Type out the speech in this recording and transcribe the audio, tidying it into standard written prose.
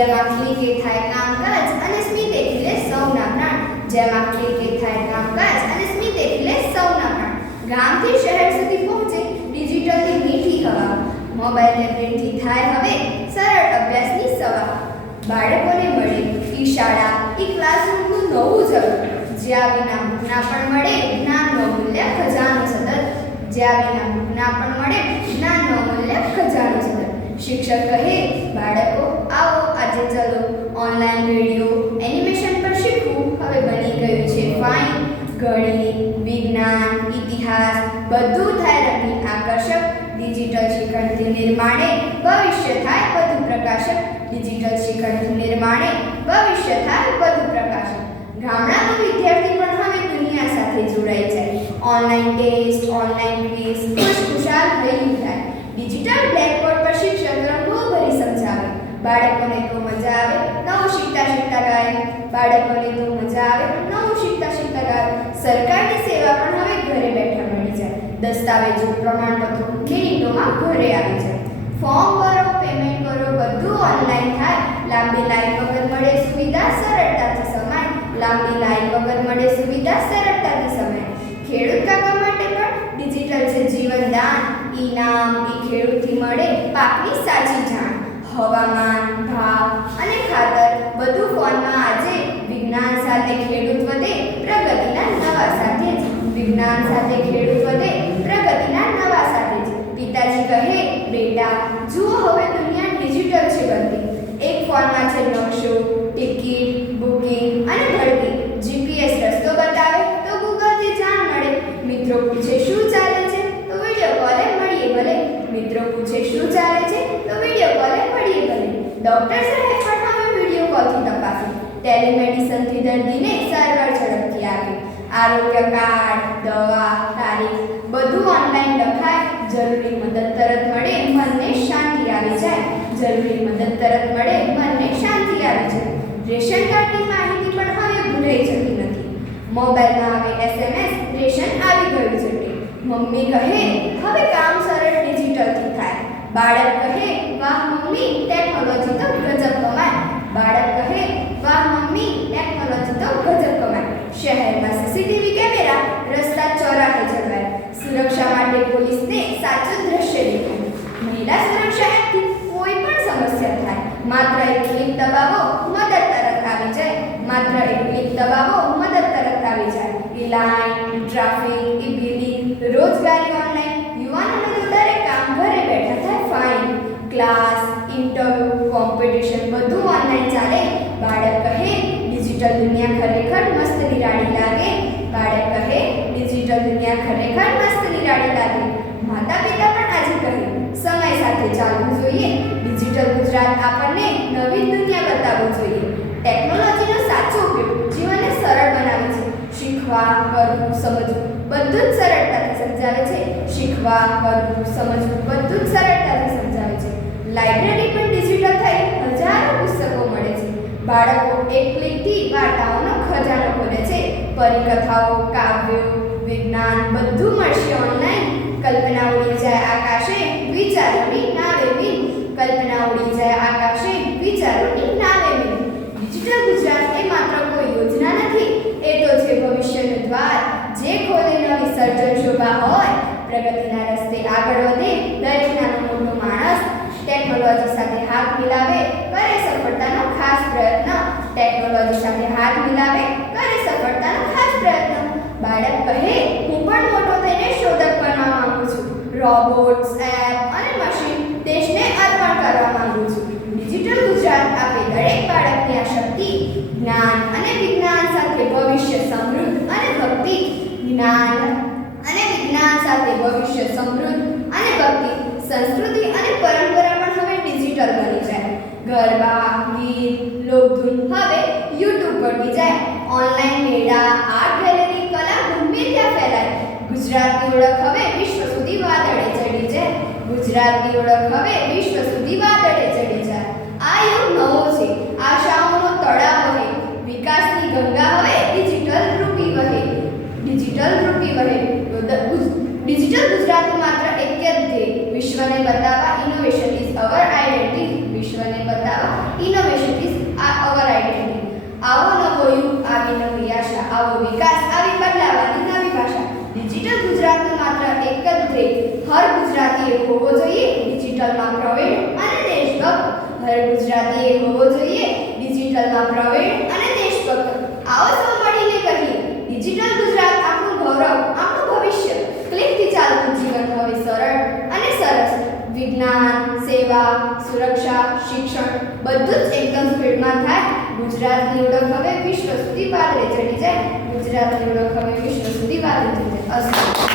જેમાં ક્લિકે થાય કામકાજ અને સ્મિતે ખીલે સૌના પ્રાણ, જેમાં ક્લિકે થાય કામકાજ અને સ્મિતે ખીલે સૌના પ્રાણ. ગામથી શહેર સુધી પહોંચે ડિજિટલની મીઠી હવા, મોબાઈલ ને પ્રિન્ટથી થાય હવે સરળ અભ્યાસની સવા. બાળકોને મળે ઈ શાળા ઈ ક્લાસરૂમનું નવું જગત, જ્યાં વિના ભૂખના પણ મળે જ્ઞાનનો મૂલ્ય ખજાનો સતત, જ્યાં વિના ભૂખના પણ મળે જ્ઞાનનો મૂલ્ય ખજાનો સતત. શિક્ષક કહે બાળકો આવો આજે ચલો ઓનલાઈન વિડીયો એનિમેશન પર શીખવું હવે બની ગયું છે ફાઇન. ગણિત, વિજ્ઞાન, ઇતિહાસ બધું થાય રંગીન આકર્ષક. ડિજિટલ શિક્ષણથી નિર્માણે ભવિષ્ય થાય વધુ પ્રકાશક, ડિજિટલ શિક્ષણથી નિર્માણે ભવિષ્ય થાય વધુ પ્રકાશક. ગામડાનો વિદ્યાર્થી પણ હવે દુનિયા સાથે જોડાઈ જાય, ઓનલાઈન ટેસ્ટ, ઓનલાઈન ક્વિઝ, ખુશખુશાલ થયું થાય. ડિજિટલ બ્લેકબોર્ડ પર શિક્ષક રંગો ભરી સમજાવે, બાળકોને તો મજા આવે નવું શીખતા શીખતા ગાય, બાળકોને તો મજા આવે નવું શીખતા શીખતા ગાય. સરકારની સેવા પણ હવે ઘરે બેઠા મળી જાય, દસ્તાવેજો પ્રમાણપત્રો મિનિટોમાં ઘરે આવી જાય. ફોર્મ ભરો, પેમેન્ટ કરો બધું ઓનલાઈન થાય, લાંબી લાઈન વગર મળે સુવિધા સરળતાથી સમાય, લાંબી લાઈન વગર મળે સુવિધા સરળતાથી સમાય. ખેડૂત કાકા માટે પણ ડિજિટલ છે જીવનદાન, ઇનામ ઈ ખેડૂતથી મળે પાકની સાચી જાણ. હવામાન, ભાવ અને ખાતર બધું ફોનમાં આજે. વિજ્ઞાન સાથે ખેડૂત વધે પ્રગતિના નવા સાથે જ, વિજ્ઞાન સાથે ખેડૂત વધે પ્રગતિના નવા સાથે જ. પિતાજી કહે બેટા જુઓ હવે દુનિયા ડિજિટલ છે બનતી, એક ફોનમાં છે નકશો, ટિકિટ, બુકિંગ અને ભરતી. જીપીએસ રસ્તો બતાવે તો ગૂગલથી જાણ મળે, મિત્રો પૂછે શું ચાલે છે તો વિડિયો કોલે મળીએ ભલે, મિત્રો પૂછે શું ચાલે છે તો વિડિયો કોલે મળીએ ભલે. ડોક્ટર સાહેબ પણ હવે વિડિયો કોલથી તપાસે, ટેલિમેડિસિનથી દર્દીને સારવાર ઝડપથી આપે. આરોગ્ય કાર્ડ, દવા, તારીખ બધું ઓનલાઈન લખાય, જરૂરી મદદ તરત મળે મનને શાંતિ આવી જાય, જરૂરી મદદ તરત મળે મનને શાંતિ આવી જાય. રેશન કાર્ડની માહિતી પણ હવે ભૂલાઈ જતી નથી, મોબાઈલમાં આવે એસએમએસ રેશન આવી ગયું છે. મમ્મી કહે હવે કામ સરળ ડિજિટલથી થાય, બાળક કહે વાહ મમ્મી ટેકનોલોજી તો ગજબ કમાય, બાળક કહે વાહ મમ્મી ટેકનોલોજી તો ગજબ કમાય. શહેરમાં સીસીટીવી કેમેરા, રસ્તા ચોરાહે જળવાય, સુરક્ષા માટે પોલીસને સાચું દ્રશ્ય દેખાય. મહિલા સુરક્ષા એપથી કોઈ પણ સમસ્યા થાય માત્ર એક ક્લિક દબાવો મદદ તરત આવી જાય, માત્ર એક ક્લિક દબાવો મદદ તરત આવી જાય. ઈ લાઈન, ટ્રાફિક, ઈ બિલિંગ, રોજગારી ઓનલાઈન, યુવાનોનું દરેક કામ ઘરે બેઠા થાય ફાઇન. ક્લાસ, ઇન્ટરવ્યુ, કોમ્પિટિશન બધું ઓનલાઈન ચાલે. બાળક કહે ડિજિટલ દુનિયા ખરેખર મસ્ત નિરાળી લાગે, બાળક કહે ડિજિટલ દુનિયા ખરેખર મસ્ત નિરાળી લાગે. માતા પિતા પણ આજે કહે સમય સાથે ચાલવું જોઈએ, ડિજિટલ ગુજરાત આપણને નવી દુનિયા બતાવવું જોઈએ. ટેકનોલોજીનો સાચો ઉપયોગ જીવનને સરળ બનાવે છે, શીખવા, કરવું, સમજવું બધું જ સરળતાથી સમજાવે છે, શીખવા, કરવું, સમજવું બધું જ સરળતાથી સમજાવે છે. લાઇબ્રેરી પણ ડિજિટલ થઈ હજારો પુસ્તકો મળે છે, બાળકો એક ક્લિકથી વાર્તાઓનો ખજાનો ખોલે છે. પરિકથાઓ, કાવ્યો, વિજ્ઞાન બધું મળશે ઓનલાઈન. કલ્પના ઉડી જાય આકાશે વિચારોની નાવે મીન, કલ્પના ઉડી જાય આકાશે વિચારોની નાવે મીન. ડિજિટલ ગુજરાત એ માત્ર કોઈ યોજના નથી, એ તો છે ભવિષ્યનું દ્વાર, જે ખોલે નવી સર્જન શોભા હોય. પ્રગતિના રસ્તે આગળ વધે દરેક નાનો મોટો માણસ, ટેકનોલોજી સાથે હાથ મિલાવે કરે સફળતાનો ખાસ પ્રયત્ન, ટેકનોલોજી સાથે હાથ મિલાવે કરે સફળતાનો ખાસ પ્રયત્ન. બાળક કહે હું પણ મોટો થઈને શોધક બનવા માંગુ છું, રોબોટ્સ, એપ અને મશીન દેશને અર્પણ કરવા માંગુ છું. ડિજિટલ ગુજરાત આપે દરેક બાળકને આ શક્તિ, જ્ઞાન અને વિજ્ઞાન સાથે ભવિષ્ય સમૃદ્ધ અને ભક્તિ, જ્ઞાન અને વિજ્ઞાન સાથે ભવિષ્ય સમૃદ્ધ અને ભક્તિ. સંસ્કૃતિ અને પરંપરા પણ હવે ડિજિટલ બની જાય, ગરબા, ગીત, લોકધૂન હવે યુટ્યુબ પરથી જાય, ઓનલાઈન મેળા, આર્ટ ગેલેરી, કલા ગમે ત્યાં ફેલાય. ગુજરાતની ઓળખ હવે વિશ્વ સુધી વાદળે ચડી જાય, ગુજરાતની ઓળખ હવે વિશ્વ સુધી વાદળે ચડી જાય. આ યુગ નવો છે, આશાઓનો તળાવ વહે, વિકાસની ગંગા હવે ડિજિટલ રૂપી વહે, ડિજિટલ રૂપી વહે. ડિજિટલ ગુજરાતનું માત્ર એક જ ધ્યેય, વિશ્વને બતાવવા ઇનોવેશન ઇઝ અવર આઇડેન્ટિટી, વિશ્વને બતાવવા ઇનોવેશન વધે. હર ગુજરાતીએ હોવો જોઈએ ડિજિટલમાં પ્રવીણ અને દેશભક્ત. હર ગુજરાતીએ હોવો જોઈએ ડિજિટલમાં પ્રવીણ અને દેશભક્ત. આવો સૌ મળીને કહીએ ડિજિટલ ગુજરાત આપણું ગૌરવ, આપણું ભવિષ્ય. ક્લિકથી ચાલતું જીવન હવે સરળ અને સરસ. વિજ્ઞાન, સેવા, સુરક્ષા, શિક્ષણ બધું જ એકદમ સ્પીડમાં થાય. ગુજરાતની ઓળખ હવે વિશ્વ સુધી વાદળે ચડી જાય. ગુજરાતની ઓળખ હવે વિશ્વ સુધી વાદળે ચડી જાય. અસ્તુ.